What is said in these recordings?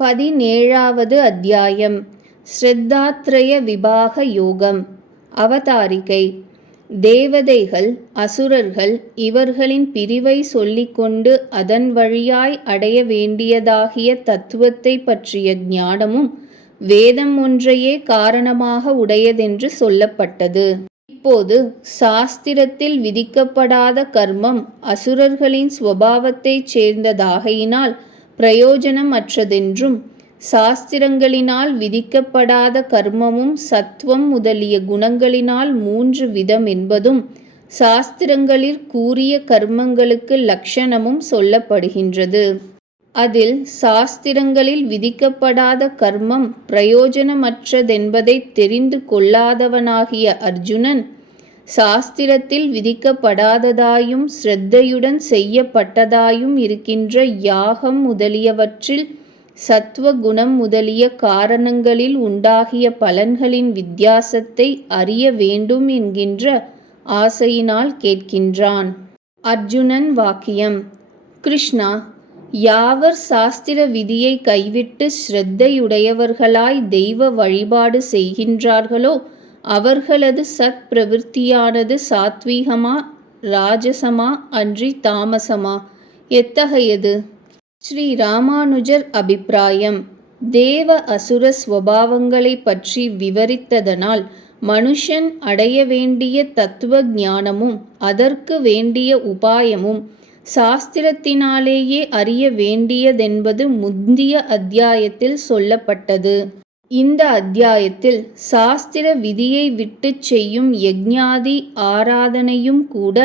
17வது அத்தியாயம். ஸ்ரத்தாத்ரய விபாக யோகம். அவதாரிகை. தேவதைகள், அசுரர்கள் இவர்களின் பிரிவை சொல்லிக்கொண்டு அதன் வழியாய் அடைய வேண்டியதாகிய தத்துவத்தை பற்றிய ஞானமும் வேதம் ஒன்றையே காரணமாக உடையதென்று சொல்லப்பட்டது. இப்போது சாஸ்திரத்தில் விதிக்கப்படாத கர்மம் அசுரர்களின் ஸ்வபாவத்தைச் சேர்ந்ததாகையினால் பிரயோஜனம் அற்றதென்றும், சாஸ்திரங்களினால் விதிக்கப்படாத கர்மமும் சத்துவம் முதலிய குணங்களினால் 3 விதம் என்பதும் சாஸ்திரங்களிற் கூறிய கர்மங்களுக்கு லக்ஷணமும் சொல்லப்படுகின்றது. அதில் சாஸ்திரங்களில் விதிக்கப்படாத கர்மம் பிரயோஜனமற்றதென்பதைத் தெரிந்து கொள்ளாதவனாகிய அர்ஜுனன், சாஸ்திரத்தில் விதிக்கப்படாததாயும் ஸ்ரத்தையுடன் செய்யப்பட்டதாயும் இருக்கின்ற யாகம் முதலியவற்றில் சத்துவ குணம் முதலிய காரணங்களில் உண்டாகிய பலன்களின் வித்தியாசத்தை அறிய வேண்டும் என்கின்ற ஆசையினால் கேட்கின்றான். அர்ஜுனன் வாக்கியம். கிருஷ்ணா, யாவர் சாஸ்திர விதியை கைவிட்டு ஸ்ரத்தையுடையவர்களாய் தெய்வ வழிபாடு செய்கின்றார்களோ அவர்களது சத் பிரவிற்த்தியானது சாத்வீகமா ராஜசமா அன்றி தாமசமா? எத்தகையது? ஸ்ரீ ராமானுஜர் அபிப்பிராயம். தேவ அசுர ஸ்வபாவங்களை பற்றி விவரித்ததனால் மனுஷன் அடைய வேண்டிய தத்துவ ஞானமும் அதற்கு வேண்டிய உபாயமும் சாஸ்திரத்தினாலேயே அறிய வேண்டியதென்பது முந்திய அத்தியாயத்தில் சொல்லப்பட்டது. இந்த அத்தியாயத்தில் சாஸ்திர விதியை விட்டுச் செய்யும் யஜ்ஞாதி ஆராதனையும் கூட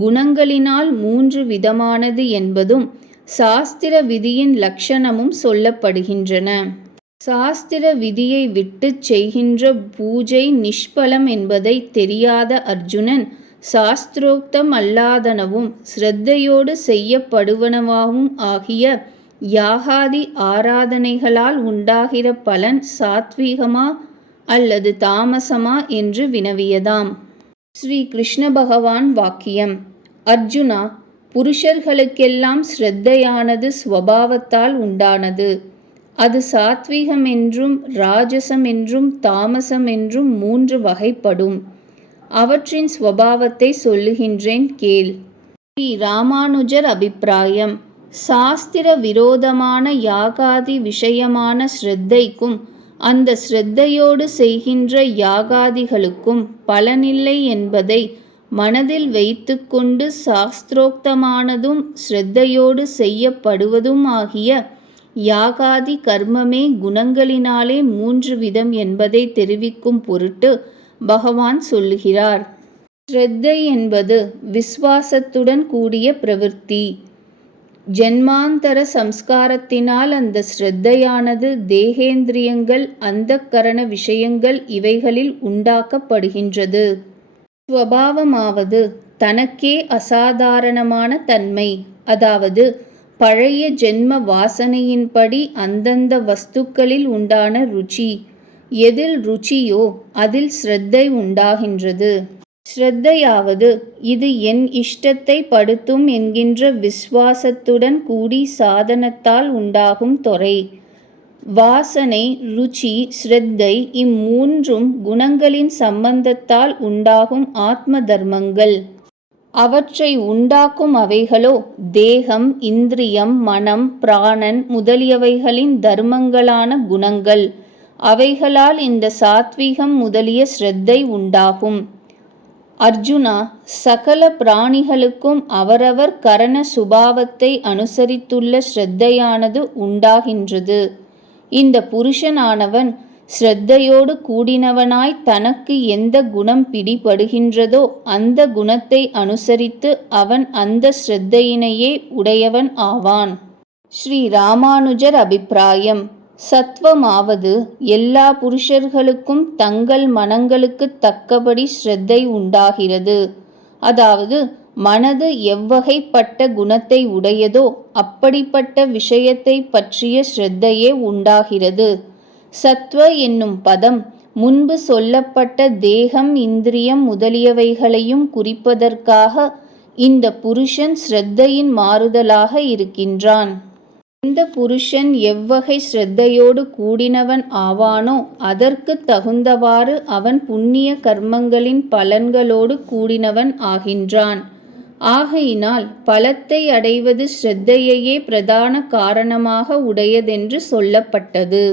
குணங்களினால் 3 விதமானது என்பதும் சாஸ்திர விதியின் லக்ஷணமும் சொல்லப்படுகின்றன. சாஸ்திர விதியை விட்டுச் செய்கின்ற பூஜை நிஷ்பலம் என்பதை தெரியாத அர்ஜுனன், சாஸ்திரோக்தம் அல்லாதனவும் ஸ்ரத்தையோடு செய்யப்படுவனவாகவும் ஆகிய யாகாதி ஆராதனைகளால் உண்டாகிற பலன் சாத்வீகமா அல்லது தாமசமா என்று வினவியதாம். ஸ்ரீ கிருஷ்ண பகவான் வாக்கியம். அர்ஜுனா, புருஷர்களுக்கெல்லாம் ஸ்ரத்தையானது ஸ்வபாவத்தால் உண்டானது. அது சாத்வீகம் என்றும் ராஜசம் என்றும் தாமசம் என்றும் 3 வகைப்படும். அவற்றின் ஸ்வபாவத்தை சொல்லுகின்றேன் கேள். ஸ்ரீ ராமானுஜர் அபிப்பிராயம். சாஸ்திர விரோதமான யாகாதி விஷயமான ஸ்ரத்தைக்கும் அந்த ஸ்ரத்தையோடு செய்கின்ற யாகாதிகளுக்கும் பலனில்லை என்பதை மனதில் வைத்துக்கொண்டு சாஸ்திரோக்தமானதும் ஸ்ரத்தையோடு செய்யப்படுவதும் ஆகிய யாகாதி கர்மமே குணங்களினாலே 3 விதம் என்பதை தெரிவிக்கும் பொருட்டு பகவான் சொல்லுகிறார். ஸ்ரத்தை என்பது விஸ்வாசத்துடன் கூடிய பிரவிற்த்தி. ஜென்மாந்தர சம்ஸ்காரத்தினால் அந்த ஸ்ரத்தையானது தேகேந்திரியங்கள், அந்தக்கரண விஷயங்கள் இவைகளில் உண்டாக்கப்படுகின்றது. ஸ்வபாவமாவது தனக்கே அசாதாரணமான தன்மை, அதாவது பழைய ஜென்ம வாசனையின்படி அந்தந்த வஸ்துக்களில் உண்டான ருச்சி. எதில் ருச்சியோ அதில் ஸ்ரத்தை உண்டாகின்றது. ஸ்ரத்தையாவது இது என் இஷ்டத்தை படுத்தும் என்கின்ற விஸ்வாசத்துடன் கூடி சாதனத்தால் உண்டாகும் தொரை. வாசனை, ருச்சி, ஸ்ரத்தை இம்மூன்றும் குணங்களின் சம்பந்தத்தால் உண்டாகும் ஆத்ம தர்மங்கள். அவற்றை உண்டாக்கும் அவைகளோ தேகம், இந்திரியம், மனம், பிராணன் முதலியவைகளின் தர்மங்களான குணங்கள். அவைகளால் இந்த சாத்வீகம் முதலிய ஸ்ரத்தை உண்டாகும். அர்ஜுனா, சகல பிராணிகளுக்கும் அவரவர் கரண சுபாவத்தை அனுசரித்துள்ள ஸ்ரத்தையானது உண்டாகின்றது. இந்த புருஷனானவன் ஸ்ரத்தையோடு கூடினவனாய் தனக்கு எந்த குணம் பிடிபடுகின்றதோ அந்த குணத்தை அனுசரித்து அவன் அந்த ஸ்ரத்தையினையே உடையவன் ஆவான். ஸ்ரீ ராமானுஜர் அபிப்பிராயம். சத்வமாவது எல்லா புருஷர்களுக்கும் தங்கள் மனங்களுக்குத் தக்கபடி ஸ்ரத்தை உண்டாகிறது. அதாவது மனது எவ்வகைப்பட்ட குணத்தை உடையதோ அப்படிப்பட்ட விஷயத்தை பற்றிய ஸ்ரத்தையே உண்டாகிறது. சத்வ என்னும் பதம் முன்பு சொல்லப்பட்ட தேகம், இந்திரியம் முதலியவைகளையும் குறிப்பதற்காக இந்த புருஷன் ஸ்ரத்தையின் மாறுதலாக இருக்கின்றான். எந்த புருஷன் எவ்வகை ஸ்ரத்தையோடு கூடினவன் ஆவானோ அதற்குத் தகுந்தவாறு அவன் புண்ணிய கர்மங்களின் பலன்களோடு கூடினவன் ஆகின்றான். ஆகையினால் பலத்தை அடைவது ஸ்ரத்தையையே பிரதான காரணமாக உடையதென்று சொல்லப்பட்டது.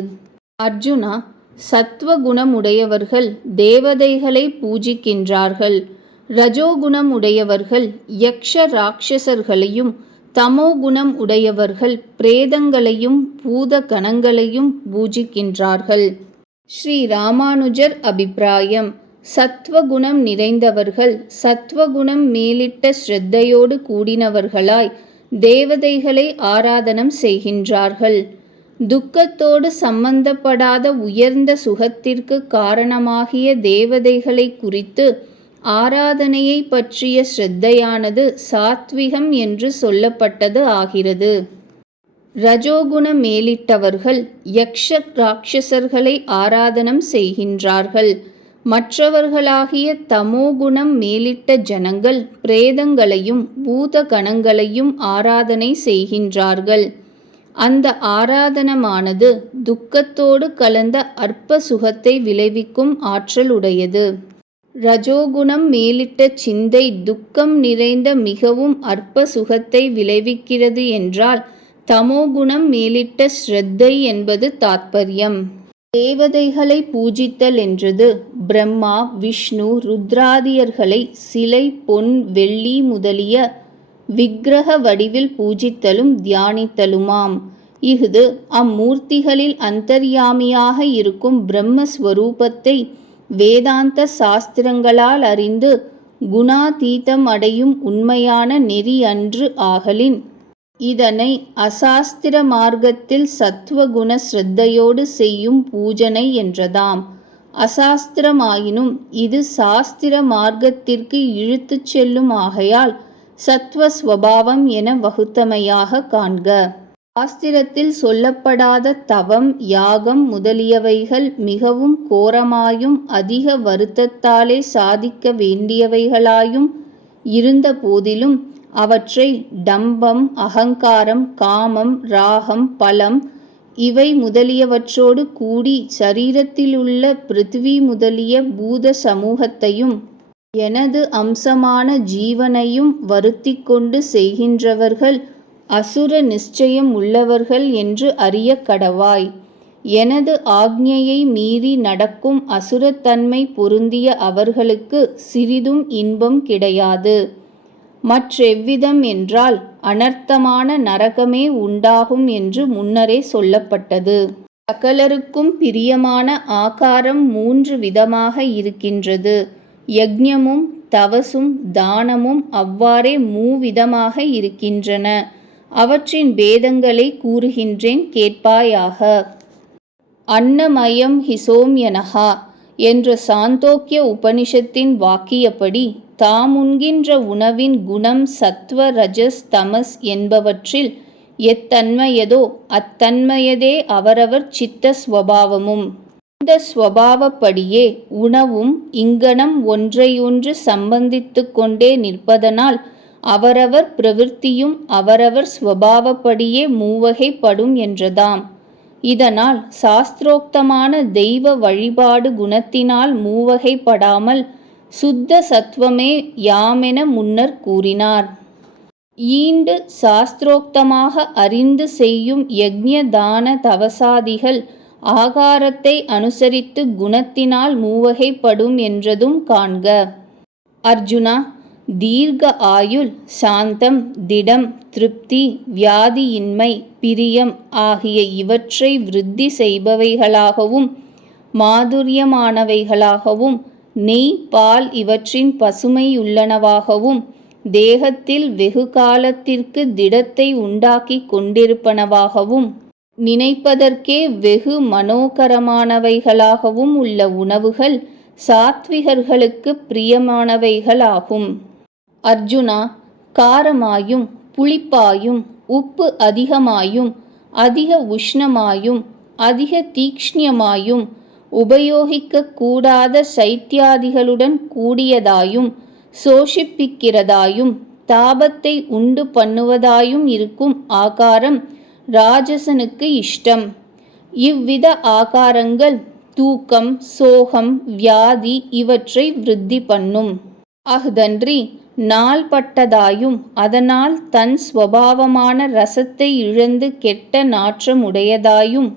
அர்ஜுனா, சத்வகுணமுடையவர்கள் தேவதைகளை பூஜிக்கின்றார்கள். ரஜோகுணம் உடையவர்கள் யக்ஷ ராட்சசர்களையும், தமோகுணம் உடையவர்கள் பிரேதங்களையும் பூத கணங்களையும் பூஜிக்கின்றார்கள். ஸ்ரீ ராமானுஜர் அபிப்பிராயம்: சத்வகுணம் நிறைந்தவர்கள் சத்வகுணம் மேலிட்ட ஸ்ரத்தையோடு கூடினவர்களாய் தேவதைகளை ஆராதனம் செய்கின்றார்கள். துக்கத்தோடு சம்பந்தப்படாத உயர்ந்த சுகத்திற்கு காரணமாகிய தேவதைகளை குறித்து ஆராதனையை பற்றிய ஸ்ரத்தையானது சாத்விகம் என்று சொல்லப்பட்டது ஆகிறது. ரஜோகுண மேலிட்டவர்கள் யக்ஷ ராட்சசர்களை ஆராதனம் செய்கின்றார்கள். மற்றவர்களாகிய தமோகுணம் மேலிட்ட ஜனங்கள் பிரேதங்களையும் பூத கணங்களையும் ஆராதனை செய்கின்றார்கள். அந்த ஆராதனமானது துக்கத்தோடு கலந்த அற்ப சுகத்தை விளைவிக்கும் ஆற்றல் உடையது. ரஜோகுணம் மேலிட்ட சிந்தை துக்கம் நிறைந்த மிகவும் அற்ப சுகத்தை விளைவிக்கிறது என்றால் தமோகுணம் மேலிட்ட ஸ்ரத்தை என்பது தாத்பர்யம். தேவதைகளை பூஜித்தல் என்றது பிரம்மா, விஷ்ணு, ருத்ராதியர்களை சிலை, பொன், வெள்ளி முதலிய விக்கிரக வடிவில் பூஜித்தலும் தியானித்தலுமாம். இஃது அம்மூர்த்திகளில் அந்தர்யாமியாக இருக்கும் பிரம்மஸ்வரூபத்தை வேதாந்த சாஸ்திரங்களால் அறிந்து குணாதீதம் அடையும் உண்மையான நெறி அன்று ஆகலின் இதனை அசாஸ்திர மார்க்கத்தில் சத்வகுண ஸ்ரத்தையோடு செய்யும் பூஜனை என்றதாம். அசாஸ்திரமாயினும் இது சாஸ்திர மார்க்கத்திற்கு இழுத்துச் செல்லும் ஆகையால் சத்வஸ்வபாவம் என வகுத்தமையாக காண்க. சாஸ்திரத்தில் சொல்லப்படாத தவம், யாகம் முதலியவைகள் மிகவும் கோரமாயும் அதிக வருத்தத்தாலே சாதிக்க வேண்டியவைகளாயும் இருந்த போதிலும் அவற்றை டம்பம், அகங்காரம், காமம், ராகம், பலம் இவை முதலியவற்றோடு கூடி சரீரத்திலுள்ள பிருத்திவி முதலிய பூத சமூகத்தையும் எனது அம்சமான ஜீவனையும் வருத்திக் கொண்டு செய்கின்றவர்கள் அசுர நிச்சயம் உள்ளவர்கள் என்று அறிய கடவாய். எனது ஆக்ஞையை மீறி நடக்கும் அசுரத்தன்மை பொருந்திய அவர்களுக்கு சிறிதும் இன்பம் கிடையாது. மற்றெவ்விதம் என்றால் அனர்த்தமான நரகமே உண்டாகும் என்று முன்னரே சொல்லப்பட்டது. சகலருக்கும் பிரியமான ஆகாரம் 3 விதமாக இருக்கின்றது. யக்ஞமும் தவசும் தானமும் அவ்வாறே 3 விதமாக இருக்கின்றன. அவற்றின் பேதங்களை கூறுகின்றேன் கேட்பாயாக. அன்னமயம் ஹி சோம்யனஹா என்ற சாந்தோக்கிய உபனிஷத்தின் வாக்கியப்படி தாம் உண்கின்ற உணவின் குணம் சத்வ, ரஜஸ், தமஸ் என்பவற்றில் எத்தன்மையதோ அத்தன்மையதே அவரவர் சித்த ஸ்வபாவமும். இந்த ஸ்வபாவப்படியே உணவும் இங்கனம் ஒன்றையொன்று சம்பந்தித்து கொண்டே நிற்பதனால் அவரவர் பிரவிற்த்தியும் அவரவர் ஸ்வபாவப்படியே 3 வகைப்படும் என்றதாம். இதனால் சாஸ்திரோக்தமான தெய்வ வழிபாடு குணத்தினால் 3 வகைப்படாமல் சுத்த சத்வமே யாமென முன்னர் கூறினார். ஈண்டு சாஸ்திரோக்தமாக அறிந்து செய்யும் யக்ஞ தான தவசாதிகள் ஆகாரத்தை அனுசரித்து குணத்தினால் 3 வகைப்படும் என்றதும் காண்க. அர்ஜுனா, தீர்க்க ஆயுள், சாந்தம், திடம், திருப்தி, வியாதியின்மை, பிரியம் ஆகிய இவற்றை விருத்தி செய்பவைகளாகவும் மாதுரியமானவைகளாகவும் நெய், பால் இவற்றின் பசுமையுள்ளனவாகவும் தேகத்தில் வெகு காலத்திற்கு திடத்தை உண்டாக்கி கொண்டிருப்பனவாகவும் நினைப்பதற்கே வெகு மனோகரமானவைகளாகவும் உள்ள உணவுகள் சாத்விகர்களுக்கு பிரியமானவைகளாகும். அர்ஜுனா, காரமாயும் புளிப்பாயும் உப்பு அதிகமாயும் அதிக உஷ்ணமாயும் அதிக தீக்ஷ்ணியமாயும் உபயோகிக்க கூடாத சைத்தியாதிகளுடன் கூடியதாயும் சோஷிப்பிக்கிறதாயும் தாபத்தை உண்டு பண்ணுவதாயும் இருக்கும் ஆகாரம் ராஜசனுக்கு இஷ்டம். இவ்வித ஆகாரங்கள் தூக்கம், சோகம், வியாதி இவற்றை விருத்தி பண்ணும். அஃதன்றி நாள்பட்டதாயும் அதனால் தன் ஸ்வபாவமான ரசத்தை இழந்து கெட்ட நாற்றமுடையதாயும்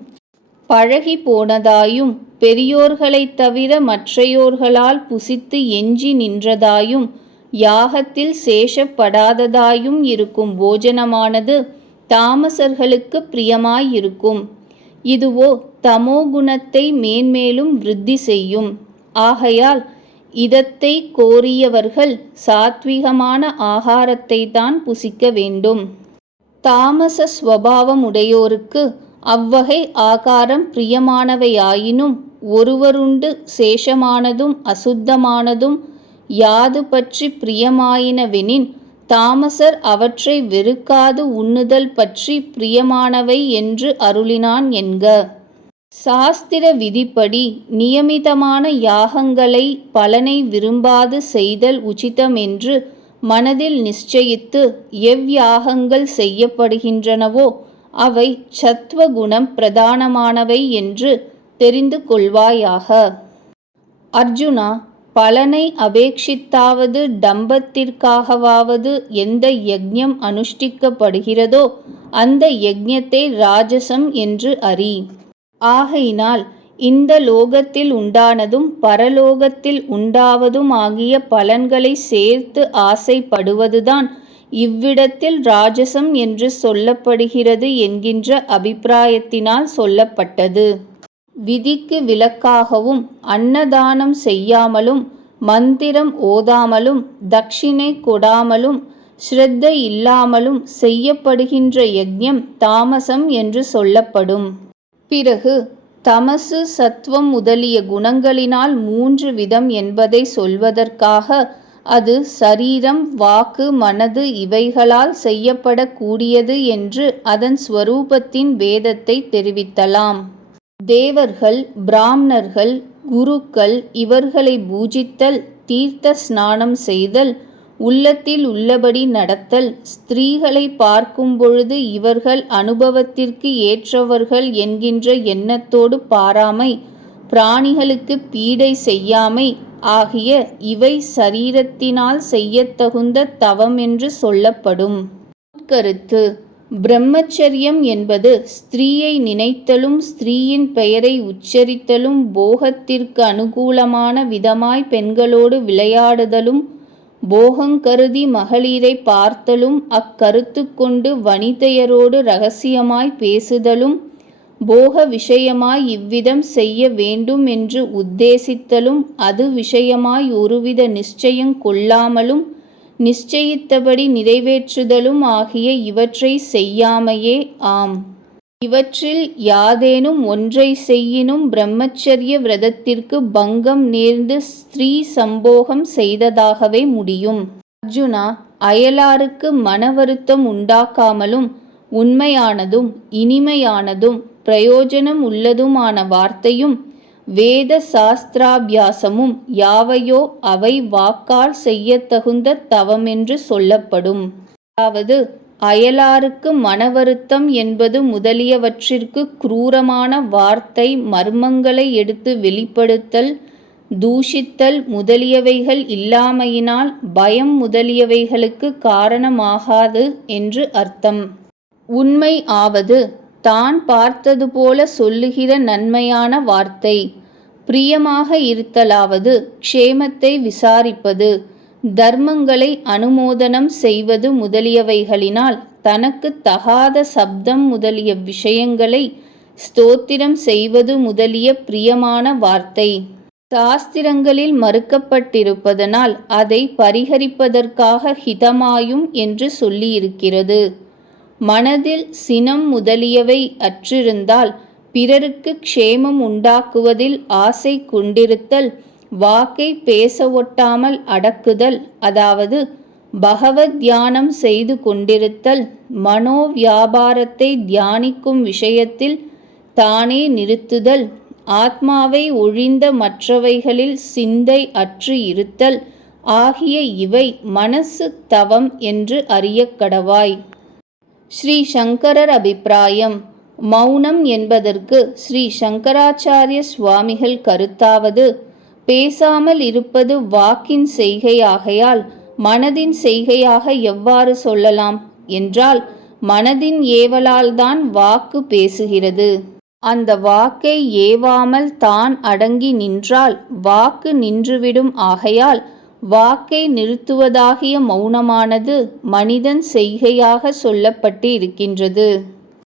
பழகி போனதாயும் பெரியோர்களைத் தவிர மற்றையோர்களால் புசித்து எஞ்சி நின்றதாயும் யாகத்தில் சேஷப்படாததாயும் இருக்கும் போஜனமானது தாமசர்களுக்கு பிரியமாயிருக்கும். இதுவோ தமோகுணத்தை மேன்மேலும் விருத்தி செய்யும். ஆகையால் இதத்தை கோரியவர்கள் சாத்விகமான ஆகாரத்தை தான் புசிக்க வேண்டும். தாமச ஸ்வபாவமுடையோருக்கு அவ்வகை ஆகாரம் பிரியமானவையாயினும் ஒருவருண்டு சேஷமானதும் அசுத்தமானதும் யாது பற்றி பிரியமாயினவெனின் தாமசர் அவற்றை வெறுக்காது உண்ணுதல் பற்றி பிரியமானவை என்று அருளினான் என்க. சாஸ்திர விதிப்படி நியமிதமான யாகங்களை பலனை விரும்பாது செய்தல் உச்சிதமென்று மனதில் நிச்சயித்து எவ்யாகங்கள் செய்யப்படுகின்றனவோ அவை சத்வகுணம் பிரதானமானவை என்று தெரிந்து கொள்வாயாக. அர்ஜுனா, பலனை அபேட்சித்தாவது டம்பத்திற்காகவாவது எந்த யஜ்ஞம் அனுஷ்டிக்கப்படுகிறதோ அந்த யஜ்ஞத்தை ராஜசம் என்று அறி. ஆகையினால் இந்த லோகத்தில் உண்டானதும் பரலோகத்தில் உண்டாவதும் ஆகிய பலன்களை சேர்த்து ஆசைப்படுவதுதான் இவ்விடத்தில் ராஜசம் என்று சொல்லப்படுகிறது என்கின்ற அபிப்பிராயத்தினால் சொல்லப்பட்டது. விதிக்கு விலக்காகவும் அன்னதானம் செய்யாமலும் மந்திரம் ஓதாமலும் தட்சிணை கொடாமலும் ஸ்ரத்தை இல்லாமலும் செய்யப்படுகின்ற யஜ்ஞம் தாமசம் என்று சொல்லப்படும். பிறகு தமசு சத்வம் முதலிய குணங்களினால் 3 விதம் என்பதை சொல்வதற்காக அது சரீரம், வாக்கு, மனது இவைகளால் செய்யப்படக்கூடியது என்று அதன் ஸ்வரூபத்தின் பேதத்தை தெரிவித்தலாம். தேவர்கள், பிராமணர்கள், குருக்கள் இவர்களை பூஜித்தல், தீர்த்த ஸ்நானம் செய்தல், உள்ளத்தில் உள்ளபடி நடத்தல், ஸ்திரீகளை பார்க்கும் பொழுது இவர்கள் அனுபவத்திற்கு ஏற்றவர்கள் என்கின்ற எண்ணத்தோடு பாராமை, பிராணிகளுக்கு பீடை செய்யாமை ஆகிய இவை சரீரத்தினால் செய்யத்தகுந்த தவம் என்று சொல்லப்படும். உட்கருத்து: பிரம்மச்சரியம் என்பது ஸ்திரீயை நினைத்தலும் ஸ்திரீயின் பெயரை உச்சரித்தலும் போகத்திற்கு அனுகூலமான விதமாய் பெண்களோடு விளையாடுதலும் போகங்கருதி மகளிரை பார்த்தலும் அக்கருத்து கொண்டு வனிதையரோடு இரகசியமாய் பேசுதலும் போக விஷயமாய் இவ்விதம் செய்ய வேண்டும் என்று உத்தேசித்தலும் அது விஷயமாய் ஒருவித நிச்சயம் கொள்ளாமலும் நிச்சயித்தபடி நிறைவேற்றுதலும் ஆகிய இவற்றை செய்யாமையே ஆம். இவற்றில் யாதேனும் ஒன்றை செய்யினும் பிரம்மச்சரிய விரதத்திற்கு பங்கம் நேர்ந்து ஸ்திரீ சம்போகம் செய்ததாகவே முடியும். அர்ஜுனா, அயலாருக்கு மன வருத்தம் உண்டாக்காமலும் உண்மையானதும் இனிமையானதும் பிரயோஜனம் உள்ளதுமான வார்த்தையும் வேத சாஸ்திராபியாசமும் யாவையோ அவை வாக்கால் செய்யத்தகுந்த தவமென்று சொல்லப்படும். அதாவது அயலாருக்கு மனவருத்தம் என்பது முதலியவற்றிற்கு குரூரமான வார்த்தை மர்மங்களை எடுத்து வெளிப்படுத்தல், தூஷித்தல் முதலியவைகள் இல்லாமையினால் பயம் முதலியவைகளுக்கு காரணமாகாது என்று அர்த்தம். உண்மை ஆவது தான் பார்த்தது போல சொல்லுகிற நன்மையான வார்த்தை. பிரியமாக இருத்தலாவது க்ஷேமத்தை விசாரிப்பது, தர்மங்களை அனுமோதனம் செய்வது முதலியவைகளினால் தனக்கு தகாத சப்தம் முதலிய விஷயங்களை ஸ்தோத்திரம் செய்வது முதலிய பிரியமான வார்த்தை. சாஸ்திரங்களில் மறுக்கப்பட்டிருப்பதனால் அதை பரிகரிப்பதற்காக ஹிதமாயும் என்று சொல்லியிருக்கிறது. மனதில் சினம் முதலியவை அற்றிருந்தால் பிறருக்கு க்ஷேமம் உண்டாக்குவதில் ஆசை கொண்டிருத்தல், வாக்கை பேச ஒட்டாமல் அடக்குதல், அதாவது பகவத் தியானம் செய்து கொண்டிருத்தல், மனோ வியாபாரத்தை தியானிக்கும் விஷயத்தில் தானே நிறுத்துதல், ஆத்மாவை ஒழிந்த மற்றவைகளில் சிந்தை அற்று இருத்தல் ஆகிய இவை மனசு தவம் என்று அறியக்கடவாய். ஸ்ரீ சங்கரர் அபிப்பிராயம். மௌனம் என்பதற்கு ஸ்ரீ சங்கராச்சாரிய சுவாமிகள் கருத்தாவது, பேசாமல் இருப்பது வாக்கின் செய்கையாகையால் மனதின் செய்கையாக எவ்வாறு சொல்லலாம் என்றால், மனதின் ஏவலால்தான் வாக்கு பேசுகிறது. அந்த வாக்கை ஏவாமல் தான் அடங்கி நின்றால் வாக்கு நின்றுவிடும். ஆகையால் வாக்கை நிறுத்துவதாகிய மௌனமானது மனிதன் செய்கையாக சொல்லப்பட்டு இருக்கின்றது.